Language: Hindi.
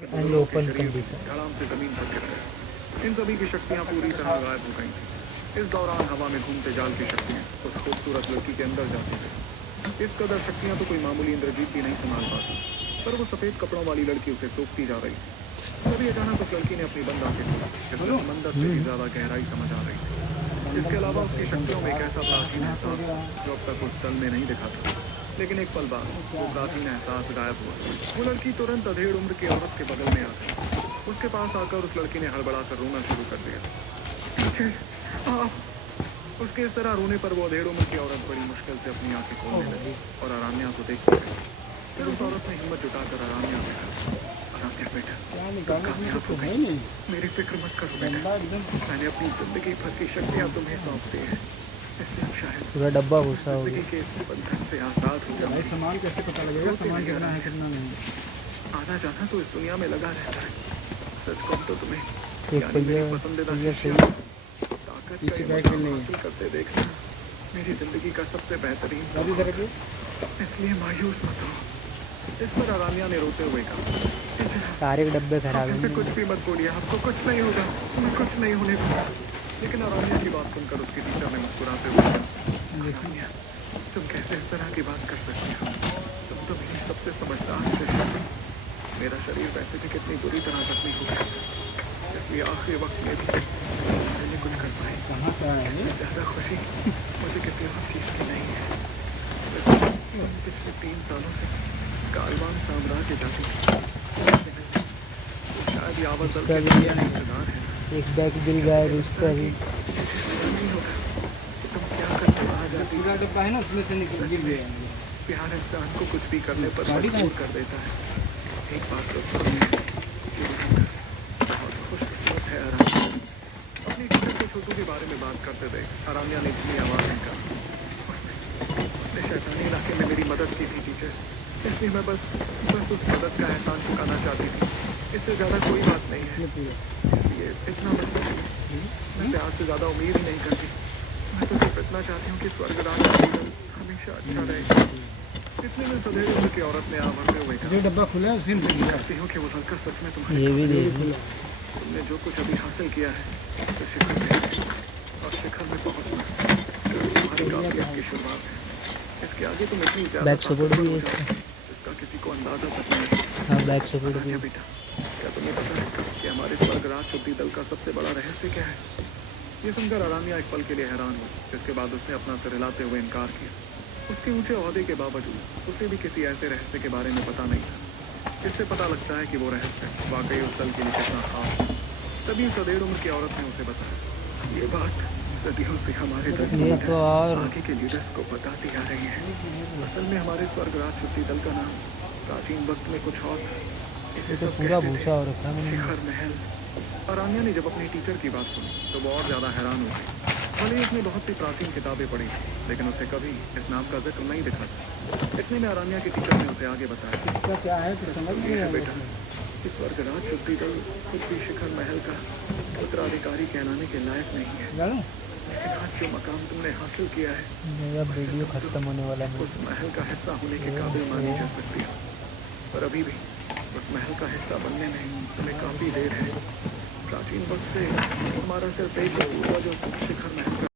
And open condition. धड़ाम से जमीन पर गिर गए। इन सभी की शक्तियां पूरी तरह गायब हो गई थी। इस दौरान हवा में घूमते जाल की शक्तियां उस खूबसूरत लड़की के अंदर जाती गई। इस कदर शक्तियां तो कोई मामूली इंद्रजीत भी नहीं संभाल पाती, पर वो सफेद कपड़ों वाली लड़की उसे सोखती जा रही थी। तभी अचानक उस लड़की ने अपनी बंद आंखें खोली, जिसमें समंदर से भी ज्यादा गहराई समझ आ रही थी। इसके अलावा उसकी शक्तियों में एक ऐसा प्राचीन एहसास जो अब तक उस दल में नहीं दिखा था। लेकिन एक पल बाद वो प्राचीन एहसास गायब हुआ। वो लड़की तुरंत अधेड़ उम्र की औरत के बगल में आ गई। उसके पास आकर उस लड़की ने हड़बड़ा कर रोना शुरू कर दिया। पीछे आप। उसके इस तरह रोने पर वो अधेड़ उम्र की औरत बड़ी मुश्किल से अपनी आंखें खोलने लगी और अरान्या को देखती रही। फिर उस औरत ने हिम्मत जुटाकर अरान्या से कहा, अरान्या बेटा, कामयाब हो गई। मेरी फिक्र मत करो बेटा, मैंने अपनी जिंदगी भर की शक्तियां तुम्हें सौंप दी है, इसलिए अब शायद पूरा डब्बा घुसा हो जिंदगी गया। के इस बंधन से आजाद हो जाओ। सामान कैसे पता लगेगा सामान कितना है कितना नहीं? आना जाना तो इस दुनिया में लगा रहता है। सच कहूं तो तुम्हें एक यानी पहिया मेरी पसंदीदा पहिया शिष्य सही। ताकत इसी का बैग ये में नहीं। हासिल करते देखना मेरी जिंदगी का सबसे बेहतरीन अभी तरह के इसलिए मायूस मत हो। इस पर अरानिया ने रोते हुए कहा, सारे डब्बे खराब ऐसे हैं। कुछ भी मत बोलिए, आपको कुछ नहीं होगा, मैं कुछ नहीं होने दूंगा। लेकिन अरानिया की बात सुनकर उसके टीचर ने मुस्कुराते हुए कहा, अरानिया, तुम कैसे इस तरह की बात कर सकती हो? तुम तो मेरी सबसे समझदार शिष्य थी। मेरा शरीर वैसे भी कितनी बुरी तरह जख्मी हो गया, इसलिए आखिरी वक्त में भी मैंने कुछ कर पाई। कहाँ से आए हैं? ज़्यादा खुशी मुझे किसी और चीज़ की नहीं है। पिछले 3 सालों से गालवान साम्राज्य जाती शायद यावत दल के इंतजार है। एक बैग गिर गया है उसका भी। नहीं होगा कि तुम क्या करते वहाँ जाती। पूरा डब्बा है ना उसमें से निकल गिर गए हैं। प्यार इंसान को कुछ भी करने पर मजबूर कर देता है। एक बात तो बहुत खुशकिस्मत है अरान्या। अपनी टीचर को छोटू के बारे में बात करते थे अरान्या ने इतनी आवाज़ में कहा, उसने शैतानी इलाके में मेरी मदद की थी टीचर, इसलिए मैं बस उस मदद का एहसान चुकाना चाहती थी। इससे ज़्यादा कोई बात नहीं है। इसलिए इतना बस मैं प्यार से ज़्यादा उम्मीद ही नहीं करती। मैं तो सिर्फ इतना चाहती हूँ कि स्वर्ग राज का जीवन हमेशा अच्छा रहे। इतने में सदैव उम्र की औरत ने आवर्ते हुए कहा, जो डब्बा खुला है उसी में से गिरा। चाहती हूँ कि वो लड़का सच में तुम्हारे ये भी काबिल देख हो। लो। तुमने जो कुछ अभी हासिल किया है तो शिखर में और शिखर में पहुंचना तुम्हारी काबिलियत की शुरुआत है। इसके आगे तुम इतनी ज्यादा बैक सपोर्ट ताकतवर भी हो है जाओ इसका। जिसका किसी को अंदाजा तक नहीं। हाँ बैक सपोर्ट भी अरान्या है। बेटा, क्या तुम्हें पता है कि हमारे स्वर्गराज शुद्धि दल का सबसे बड़ा रहस्य क्या है? ये सुनकर अरान्या एक पल के लिए हैरान हुई, जिसके बाद उसने अपना सिर हिलाते हुए इनकार किया। उसके ऊंचे ओहदे के बावजूद उसे भी किसी ऐसे रहस्य के बारे में पता नहीं था। इससे पता लगता है कि वो रहस्य वाकई उस दल के लिए कितना खास है। तभी उस अधेड़ उम्र की औरत ने उसे बताया, ये बात सदियों से हमारे दल के ये तो और आगे के लीडर्स को बताती आ रही है। असल में हमारे स्वर्गराज शुद्धि दल का नाम प्राचीन वक्त में कुछ और था। इसे ये तो सब पूरा कहते थे भूसा हो रखा है। शिखर महल। अरान्या ने जब अपनी टीचर की बात सुनी तो वो और ज्यादा हैरान हो गई। भले ही उसने बहुत सी प्राचीन किताबें पढ़ी थी, लेकिन उसे कभी इस नाम का जिक्र नहीं दिखा था। इतने में अरान्या की टीचर ने उसे आगे बताया, इसका क्या है कुछ समझ नहीं है आया बेटा, इस स्वर्गराज शुद्धि दल खुद भी शिखर महल का उत्तराधिकारी कहलाने के लायक नहीं है। जानो? लेकिन आज जो मकाम तुमने हासिल किया है मेरा वीडियो खत्म होने वाला है। उस महल का हिस्सा होने के काबिल मानी जा सकती है, पर अभी भी उस महल का हिस्सा बनने में तुम्हें काफी देर है। प्राचीन वक्त से हमारा सिर्फ एक पूर्वज शिखर महल